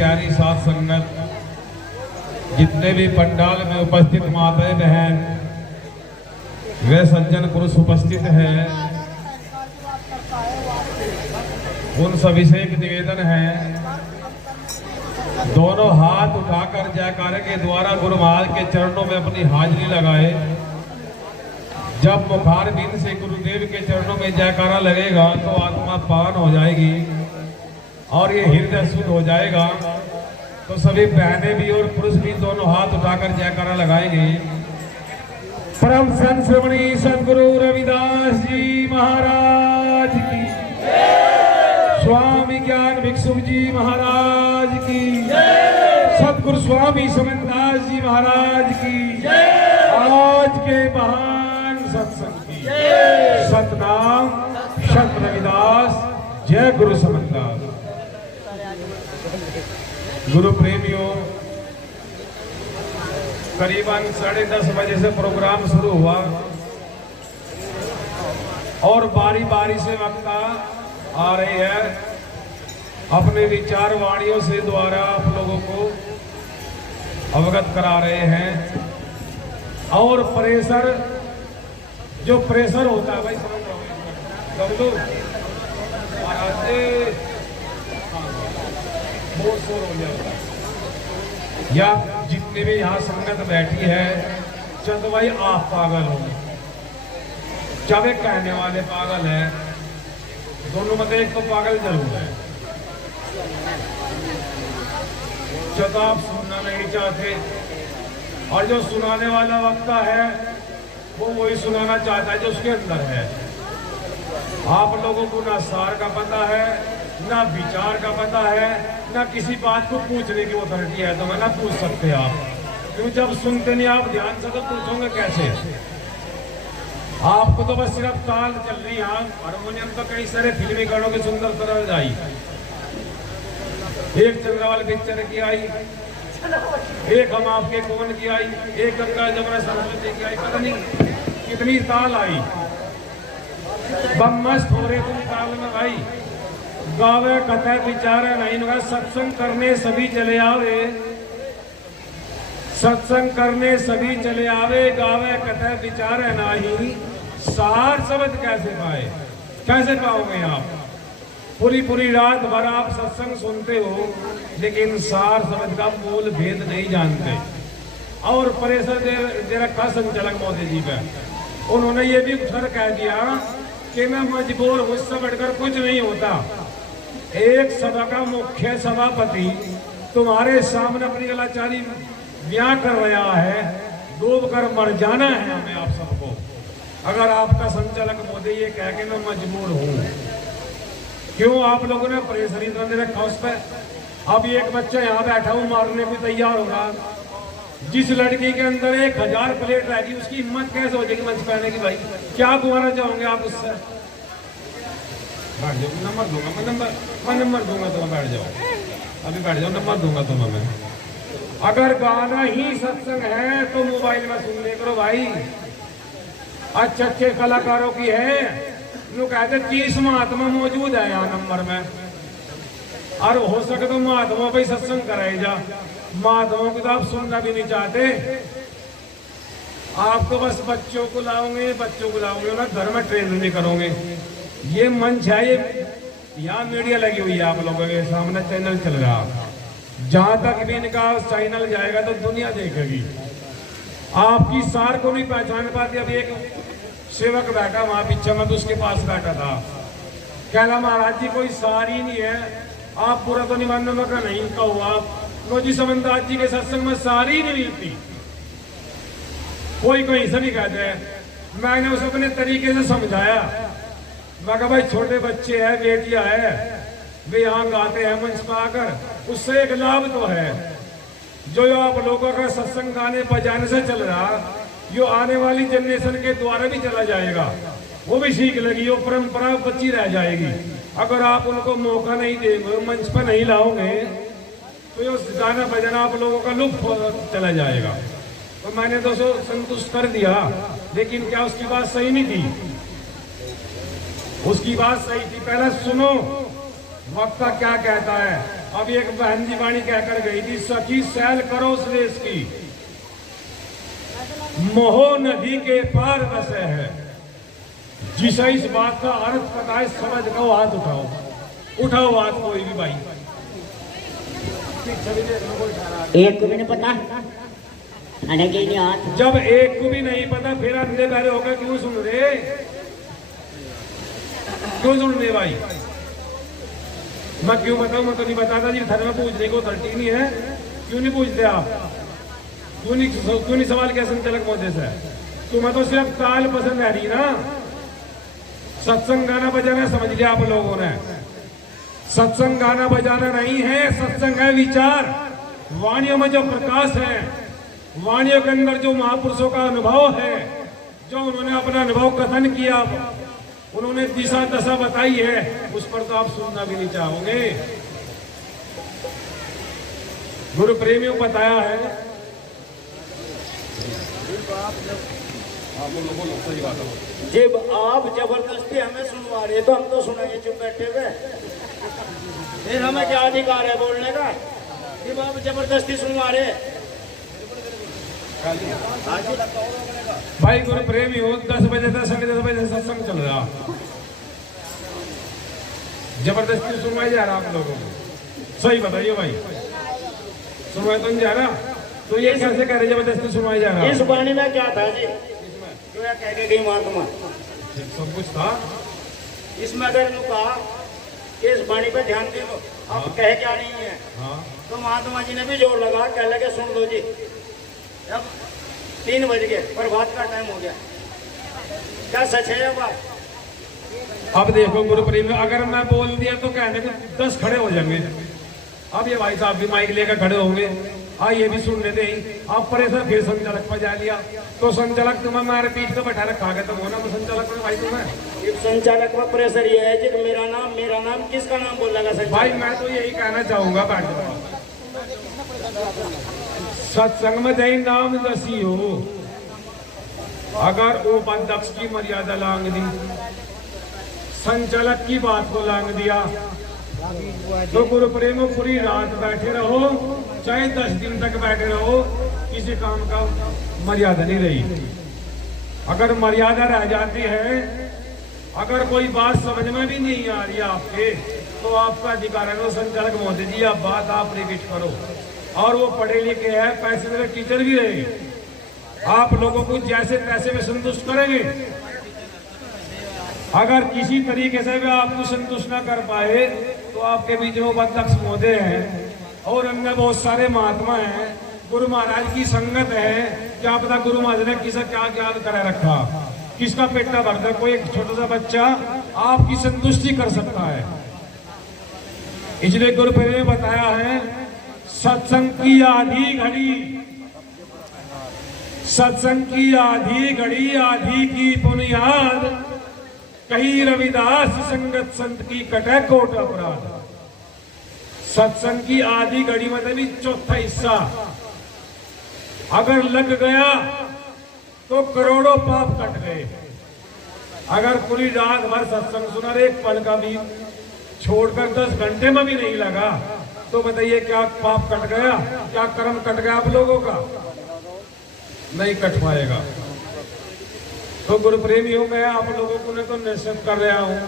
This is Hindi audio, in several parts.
प्यारी साथ संगत, जितने भी पंडाल में उपस्थित माताएं बहन वे सज्जन पुरुष उपस्थित हैं, उन सभी से एक निवेदन है, दोनों हाथ उठाकर जयकारे के द्वारा गुरु महाराज के चरणों में अपनी हाजिरी लगाए। जब मुखार बिंद से गुरुदेव के चरणों में जयकारा लगेगा तो आत्मा पावन हो जाएगी और ये हृदय शुद्ध हो जाएगा। तो सभी बहनें भी और पुरुष भी दोनों हाथ उठाकर जयकारा लगाएंगे। परम संत श्रमणी सदगुरु रविदास जी महाराज की, स्वामी ज्ञान भिक्षु जी महाराज की, सदगुरु स्वामी समनदास जी महाराज की, आज के महान सत्संग की सतनाम सत रविदास, जय गुरु समनदास। गुरु प्रेमियों, करीबन 10:30 बजे से प्रोग्राम शुरू हुआ और बारी बारी से वक्ता आ रही है, अपने विचार वाणियों से द्वारा आप लोगों को अवगत करा रहे हैं। और प्रेशर, जो प्रेशर होता है भाई, समझ रहे हो, बहुत शोर हो जाता है। या जितने भी यहाँ संगत बैठी है, चंद भाई आप पागल हो, जब एक कहने वाले पागल है, दोनों में एक तो पागल जरूर है। जब आप सुनना नहीं चाहते और जो सुनाने वाला वक्ता है वो वही सुनाना चाहता है जो उसके अंदर है। आप लोगों को ना सार का पता है, ना विचार का पता है, ना किसी बात को पूछने की अथॉरिटी है, तो मैं ना पूछ सकते आप, क्योंकि जब सुनते नहीं आप ध्यान से तो पूछोगे कैसे। आपको तो बस सिर्फ ताल चल रही है। हारमोनियम तो कई सारे फिल्मी गानों की सुंदर तरह आई, एक चंद्रावाल पिक्चर की आई, एक हम आपके कौन की आई, एक गंगा जमुना सरस्वती की आई, पता नहीं कितनी ताल आई। बम मस्त हो रहे तुम ताल में भाई, गावे कथा विचार नहीं, सत्संग करने सभी चले आवे, सत्संग करने सभी चले आवे, गावे कथा विचार नहीं, सार शब्द कैसे पाए, कैसे पाओगे आप। पूरी पूरी रात भर आप सत्संग सुनते हो लेकिन सार शब्द का मूल भेद नहीं जानते। और प्रेशर दे रखा संचालक मोदी जी पे, उन्होंने ये भी उठकर कह दिया कि मैं मजबूर, मुझसे बढ़कर कुछ नहीं होता। एक सभा का मुख्य सभापति तुम्हारे सामने अपनी गलाचारी ब्याह कर रहा है, डूब कर मर जाना है हमें आप सबको। अगर आपका संचालक मोदी ये कह के मैं मजबूर हूँ, क्यों आप लोगों ने प्रेशर इतना दे रखा उस पर। अब एक बच्चा यहाँ बैठा हूँ मारने को तैयार होगा, जिस लड़की के अंदर 1000 प्लेट रहेगी उसकी हिम्मत कैसे हो जाएगी मंच पे आने की। भाई क्या गुजारा चाहोगे आप उससे। बैठ जाओ, नंबर दूंगा मैं नंबर दूंगा तो बैठ जाओ, अभी बैठ जाओ, नंबर दूंगा तुम्हें मैं। अगर गाना ही सत्संग है तो मोबाइल में सुन ले करो भाई। अच्छे अच्छे कलाकारों की है, लोग कहते 30 महात्मा मौजूद है यहाँ नंबर में, और हो सके तो महात्मा पे सत्संग कराए जा। महात्माओं को तो आप सुनना भी नहीं चाहते, आप तो बस बच्चों को लाओगे ना, घर में ट्रेन नहीं करोगे। ये मंच है, ये यहाँ मीडिया लगी हुई है, आप लोगों के सामने चैनल चल रहा, जहां तक भी इनका चैनल जाएगा तो दुनिया देखेगी। आपकी सार को नहीं पहचान पाती। अब एक सेवक बैठा वहां पीछे, मैं तो उसके पास बैठा था, कहला महाराज जी कोई सार ही नहीं है, आप पूरा तो निबंधन में का नहीं कहो आप जी समनदास जी के सत्संग में सारी नहीं थी। कोई कोई ऐसा नहीं कहते। मैंने उसे अपने तरीके से समझाया, मैं कहा भाई छोटे बच्चे हैं, बेटियां है, वे यहाँ गाते हैं मंच पर आकर, उससे एक लाभ तो है। जो आप लोगों का सत्संग गाने बजाने से चल रहा, यो आने वाली जनरेशन के द्वारा भी चला जाएगा, वो भी सीख लेगी, वो परंपरा बची रह जाएगी। अगर आप उनको मौका नहीं देंगे, मंच पर नहीं लाओगे, तो ये गाना बजाना आप लोगों का लुप्त चला जाएगा। तो मैंने तो संतुष्ट कर दिया, लेकिन क्या उसकी बात सही नहीं थी? उसकी बात सही थी। पहले सुनो वक्ता क्या कहता है। अब एक बहन जी वाणी कहकर गई थी, सखी सैल करो उस देश की, मोह नदी के पार बसे है। जिसे इस बात का अर्थ पता है समझ लो, हाथ उठाओ, उठाओ हाथ कोई भी भाई। एक को भी नहीं पता, नहीं हाथ। जब एक को भी नहीं पता फिर अंधे बहरे होकर क्यों सुन रहे, क्यों सुन रहे भाई? मैं क्यों बताऊं, मैं तो नहीं बताता जी, धर्म में पूछने को अथॉरिटी नहीं है। क्यों नहीं पूछते आप? क्यों नहीं सवाल किया संचालक महोदय से? तुम्हें तो सिर्फ ताल पसंद है रही ना। सत्संग गाना बजाना समझ लिया आप लोगों ने। सत्संग गाना बजाना नहीं है, सत्संग है विचार। वाणियों में जो प्रकाश है, वाणियों के अंदर जो महापुरुषों का अनुभव है, जो उन्होंने अपना अनुभव कथन किया, उन्होंने दिशा दशा बताई है, उस पर तो आप सुनना भी नहीं चाहोगे। गुरु प्रेमियों बताया है, जब आप जबरदस्ती हमें सुनवा रहे तो हम तो सुनेंगे चुप बैठे हुए, फिर हमें क्या अधिकार है बोलने का? जब आप जबरदस्ती सुनवा रहे। भाई गुरु प्रेमी हो, 10 बजे 10 बजे सत्संग चल रहा, जबरदस्ती सुनवाई जा रहा आप लोगों को? सही बताइए भाई, सुनवाई तो नहीं जा रहा, तो ये कैसे कह रहे जबरदस्ती सुनवाई जा रहा? इस वाणी में क्या था जी, जो यह कह के गई महात्मा? सब कुछ था इसमें। अगर यूँ कहा कि इस वाणी पे ध्यान दे दो, अब कह क्या नहीं है, तो महात्मा जी ने भी जोर लगा, कह लगे सुन लो जी। अब 3 बज गए, प्रभात का टाइम हो गया, क्या सच है ये बात? अब देखो गुरु प्रेमी, अगर मैं बोल दिया तो कहने के 10 खड़े हो जाएंगे। अब ये भाई साहब भी माइक लेकर खड़े होंगे, हाँ ये भी सुन लेते ही। आप प्रेशर फिर संचालक पर जा लिया, तो संचालक तुम्हें मारे पीठ पे बैठा रखा गया, तो वो ना संचालक में भाई तुम्हें। संचालक का प्रेशर ये है कि मेरा नाम किसका नाम बोलेगा संचालक? भाई मैं तो यही कहना चाहूंगा, बैठ जाओ। सत्संग में जय नाम दसी हो, अगर उपाध्यक्ष की मर्यादा लांग दी, संचालक की बात को लांग दिया, तो गुरु प्रेमो पूरी रात बैठे रहो, चाहे 10 दिन तक बैठे रहो, किसी काम का मर्यादा नहीं रही। अगर मर्यादा रह जाती है, अगर कोई बात समझ में भी नहीं आ रही आपके, तो आपका अधिकार है वो संचालक महोदय जी आप बात आप रिपीट करो। और वो पढ़े लिखे हैं, पैसे वाले टीचर भी रहे, आप लोगों को जैसे पैसे में संतुष्ट करेंगे। अगर किसी तरीके से भी आपको संतुष्ट न कर पाए, तो आपके बीच में उपाध्यक्ष महोदय हैं और अन्य बहुत सारे महात्मा हैं, गुरु महाराज की संगत है, क्या पता गुरु महाराज ने किसा क्या क्या करे रखा, किसका पेटा भरता, कोई एक छोटा सा बच्चा आपकी संतुष्टि कर सकता है। इसलिए गुरु प्रेमी ने बताया है, सत्संग की आधी घड़ी, सत्संग की आधी घड़ी, आधी की बुनियाद, कहीं रविदास संगत संत की कटे कोट अपराध। सत्संग की आधी घड़ी मतलब भी चौथा हिस्सा अगर लग गया तो करोड़ों पाप कट गए। अगर पूरी रात भर सत्संग सुना, एक पल का भी छोड़कर 10 घंटे में भी नहीं लगा, तो बताइए क्या पाप कट गया, क्या कर्म कट गया आप लोगों का? नहीं कट पाएगा। तो गुरु प्रेमियों, मैं आप लोगों को ने तो निश्चित कर रहा हूं,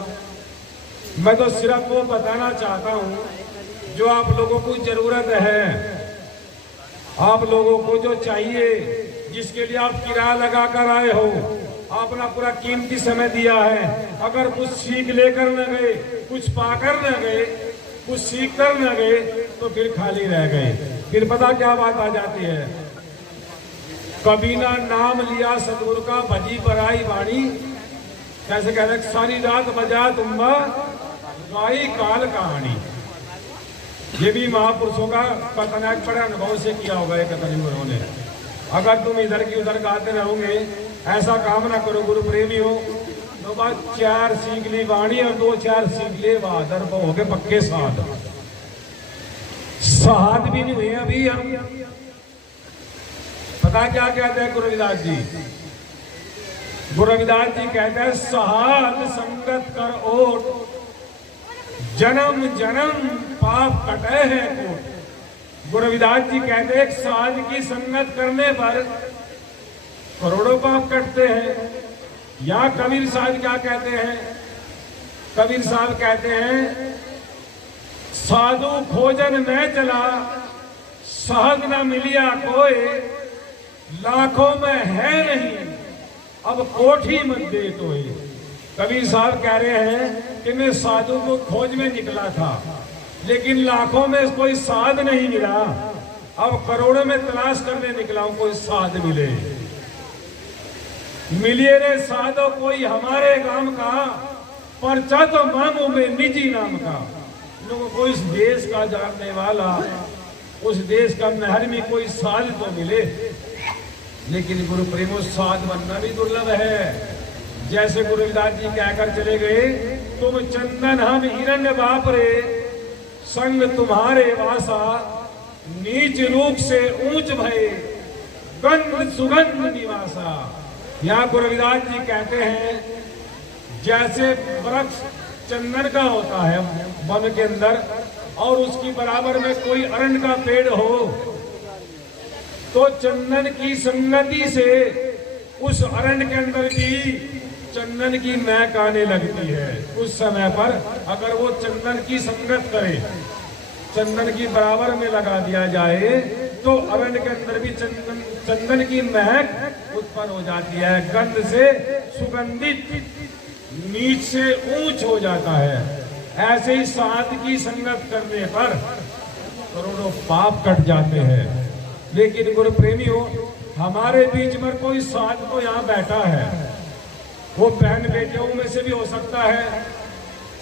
मैं तो सिर्फ वो बताना चाहता हूं जो आप लोगों को जरूरत है, आप लोगों को जो चाहिए, जिसके लिए आप किराया लगा कर आए हो, अपना पूरा कीमती समय दिया है। अगर कुछ सीख लेकर न गए, कुछ पाकर न गए, कुछ सीख कर न गए, तो फिर खाली रह गए। फिर पता क्या बात आ जाती है, कभी ना नाम लिया सतगुरु का, भजी बराई वाणी, कैसे कह रहे, सारी रात बजा तुम्बा गाई काल कहानी। ये भी महापुरुषों का कथन है, बड़े अनुभव से किया होगा ये कथन उन्होंने। अगर तुम इधर की उधर गाते रहोगे, ऐसा काम ना करो गुरु प्रेमी हो, तो बात 4 सीख ली वाणी और 2-4 सीख लिए बहादुर हो गए पक्के साध। साध भी नहीं हुए अभी हम। पता क्या कहते हैं गुरु रविदास जी? गुरु रविदास जी कहते हैं, सहाद संगत कर ओट, जन्म जन्म पाप कटे हैं कोट। गुरु रविदास जी कहते हैं साध की संगत करने पर करोड़ों पाप कटते हैं। या कबीर साहब क्या कहते हैं? कबीर साहब कहते हैं साधु खोजन में चला, सहज न मिलिया कोई, लाखों में है नहीं अब कोठी मत दे कोई। कबीर साहब कह रहे हैं कि मैं साधु को खोज में निकला था, लेकिन लाखों में कोई साध नहीं मिला, अब करोड़ों में तलाश करने निकला हूं कोई साध मिले। मिलिए रे साधो कोई हमारे गांव का, पर्चा तो मांगो में निजी नाम का। लोगों को इस देश का जानने वाला, उस देश का महर में कोई साध तो मिले। लेकिन गुरु प्रेमो साध बनना भी दुर्लभ है। जैसे गुरु रविदास जी कहकर चले गए, तुम चंदन हम हिरण्य बाप रे, संग तुम्हारे वासा, नीच रूप से ऊंच भय, गंध सुगंध निवासा। यहाँ गुरु रविदास जी कहते हैं जैसे वृक्ष चंदन का होता है वन के अंदर, और उसकी बराबर में कोई अरण्य का पेड़ हो, तो चंदन की संगति से उस अरण्य के अंदर भी चंदन की महक आने लगती है। उस समय पर अगर वो चंदन की संगत करे, चंदन की बराबर में लगा दिया जाए, तो अरण्य के अंदर भी चंदन की महक उत्पन्न हो जाती है। गंध से सुगंधित, नीच से ऊंच हो जाता है। ऐसे ही साध की संगत करने पर करोड़ों पाप कट जाते हैं। लेकिन गुरु प्रेमियों, हमारे बीच में कोई साध तो यहाँ बैठा है, वो बहन बेटियों में से भी हो सकता है,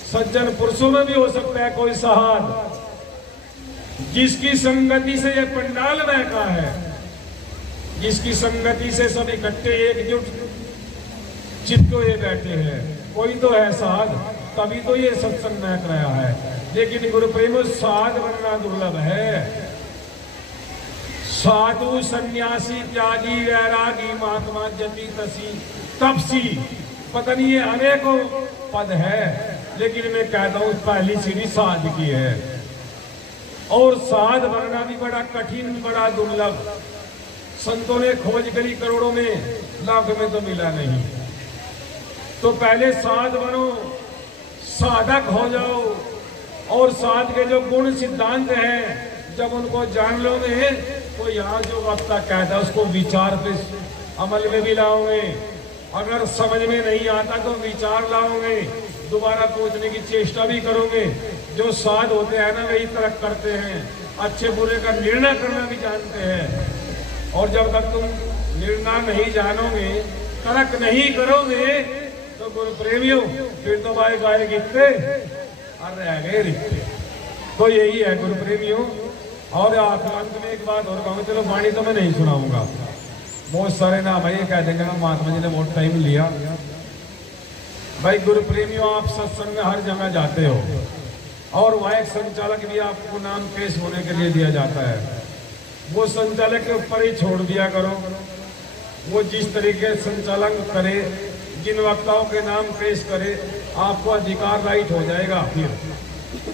सज्जन पुरुषों में भी हो सकता है कोई साध, जिसकी संगति से ये पंडाल महका है, जिसकी संगति से सब इकट्ठे एकजुट चिपके हुए बैठे हैं। कोई तो है साध, तभी तो ये सत्संग महक रहा है। लेकिन गुरु प्रेम साध बनना दुर्लभ है। साधु सन्यासी त्यागी वैरागी महात्मा जति तसी तपसी, पता नहीं ये अनेकों पद है, लेकिन मैं कहता हूं पहली सीढ़ी साध की है। और साध बनना भी बड़ा कठिन, बड़ा दुर्लभ। संतों ने खोज करी करोड़ों में, लाख में तो मिला नहीं। तो पहले साध बनो, साधक हो जाओ, और साध के जो गुण सिद्धांत हैं जब उनको जान लोगे, तो यहाँ जो वक्ता कहता है उसको विचार पे अमल में भी लाओगे। अगर समझ में नहीं आता तो विचार लाओगे, दोबारा पूछने की चेष्टा भी करोगे। जो साध होते हैं ना, वही तर्क करते हैं, अच्छे बुरे का निर्णय करना भी जानते हैं। और जब तक तुम निर्णय नहीं जानोगे, तर्क नहीं करोगे, तो गुरु प्रेमियों फिर तो भाई गाय गिरते और रह गए रिश्ते। तो यही है गुरु प्रेमियों। और अंत में एक बात और कहूँगा, चलो वाणी तो मैं नहीं सुनाऊंगा, बहुत सारे ना भाई कह देंगे महात्मा जी ने बहुत टाइम लिया। भाई गुरु प्रेमियों, आप सत्संग में हर जगह जाते हो, और वहाँ एक संचालक भी आपको नाम पेश होने के लिए दिया जाता है। वो संचालक के ऊपर ही छोड़ दिया करो, वो जिस तरीके से संचालन करे, जिन वक्ताओं के नाम पेश करे, आपको अधिकार राइट हो जाएगा फिर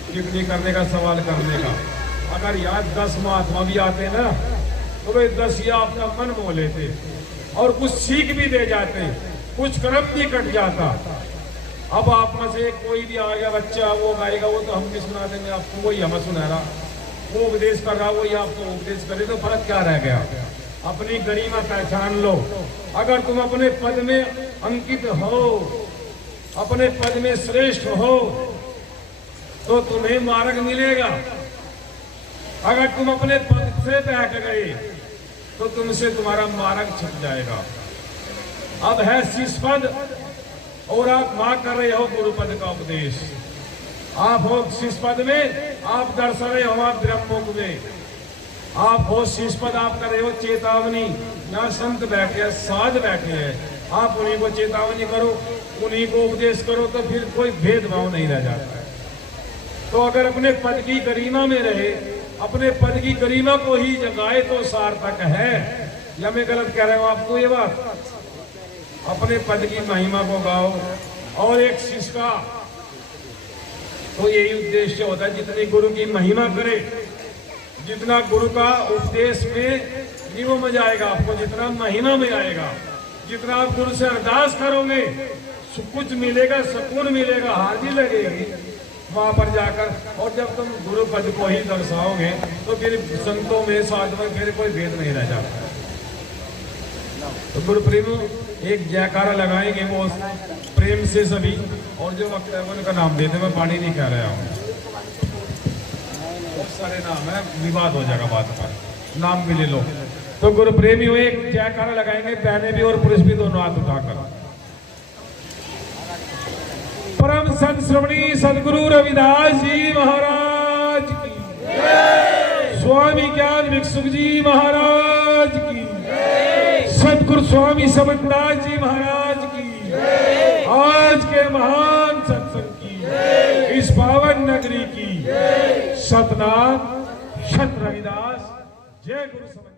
टिप्पणी करने का, सवाल करने का। अगर यहाँ 10 महात्मा भी आते ना, तो वे 10 ही आपका मन मोह लेते और कुछ सीख भी दे जाते, कुछ कर्म भी कट जाता। अब आप में से कोई भी आ गया बच्चा, वो गाएगा, वो तो हम भी सुना देंगे आपको, वही हमें सुना रहा, वो उपदेश कर रहा, वही आपको उपदेश करे, तो फर्क क्या रह गया? अपनी गरिमा पहचान लो। अगर तुम अपने पद में अंकित हो, अपने पद में श्रेष्ठ हो, तो तुम्हें मार्ग मिलेगा। अगर तुम अपने पद से बहक गए, तो तुमसे तुम्हारा मार्ग छूट जाएगा। अब है शिष्य पद, और आप मां कर रहे हो गुरु पद का उपदेश। आप हो शिष्य पद में, आप दर्शन रहे हो आप ब्रह्ममुख में। आप हो शिष्य पद, आप कर रहे हो चेतावनी। ना संत बैठे हैं, साध बैठे हैं, आप उन्हीं को चेतावनी करो, उन्हीं को उपदेश करो, तो फिर कोई भेदभाव नहीं रह जाता है। तो अगर अपने पद की गरिमा में रहे, अपने पद की गरिमा को ही जगाए, तो सार्थक है। या मैं गलत कह रहा हूं आपको ये बात? अपने पद की महिमा को गाओ। और एक शिष्य का तो यही उद्देश्य होता है, जितनी गुरु की महिमा करे, जितना गुरु का उपदेश में नियम में जाएगा, आपको जितना महिमा में आएगा, जितना आप गुरु से अरदास करोगे कुछ मिलेगा, सुकून मिलेगा, हाजिर लगेगी वहां पर जाकर। और जब तुम गुरु पद को ही दर्शाओगे तो फिर संतों में साधु में फिर कोई भेद नहीं रह जाता। तो गुरु प्रेम एक जयकारा लगाएंगे वो प्रेम से सभी, और जो वक्त है उनका नाम देते, मैं पानी नहीं कह रहा हूँ, बहुत सारे नाम है, विवाद हो जाएगा बात पर, नाम भी ले लो। तो गुरु प्रेमी हुए एक जयकारा लगाएंगे, बहने भी और पुरुष भी दोनों हाथ उठाकर। परम संत श्रवणी सदगुरु रविदास जी महाराज की, स्वामी ज्ञान भिक्षुक जी महाराज की, सदगुरु स्वामी समर्थदास जी महाराज की, आज के महान सत्संग की, इस पावन नगरी की, सतनाम सत रविदास, जय गुरु।